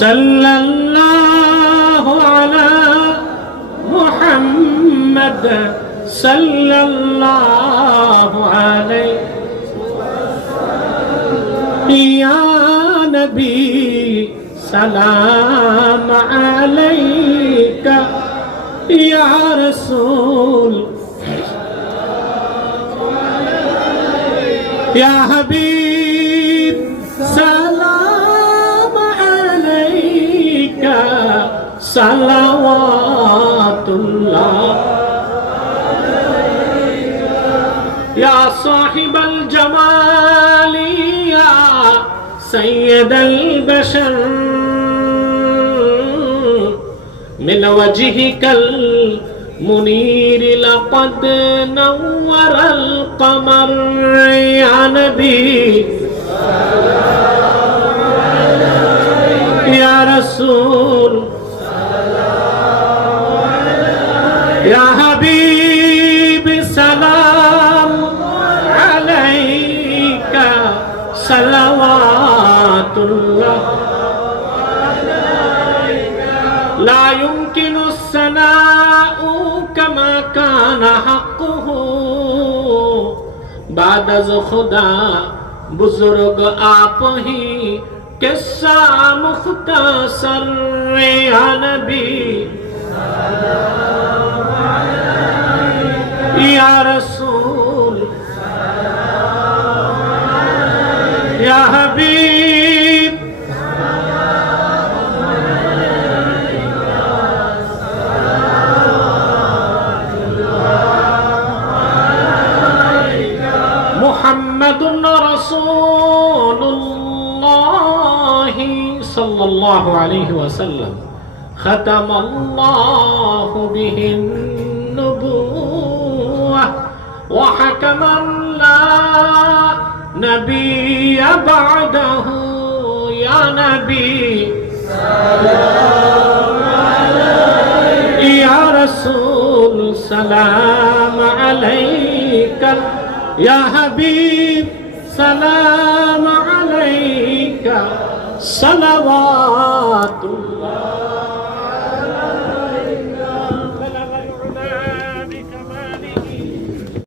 সাল্লাল্লাহু আলা মুহাম্মাদ সাল্লাল্লাহু আলাইহি ইয়া নবী সালাম আলাইকা ইয়া রাসূল ইয়া হাবিব সালাম আলাইকা সালাওয়াতুল্লাহ ইয়া সাহিবাল জামালি ইয়া সাইয়্যিদাল বাশর من وجهك المنير لقد نور القمر يا نبي يا رسول يا حبيب سلام عليك صلوات الله لا يمكن الثناء كما كان حقه بعد از خدا بزرگ آپ ہی قصہ مختصر یا نبی یا رسول یا حبیب محمد رسول الله صلى الله عليه وسلم ختم الله به النبوة وحكما لا نبي بعده يا نبي سلام عليك يا رسول سلام عليك يا حبيب سلام عليك صلوات الله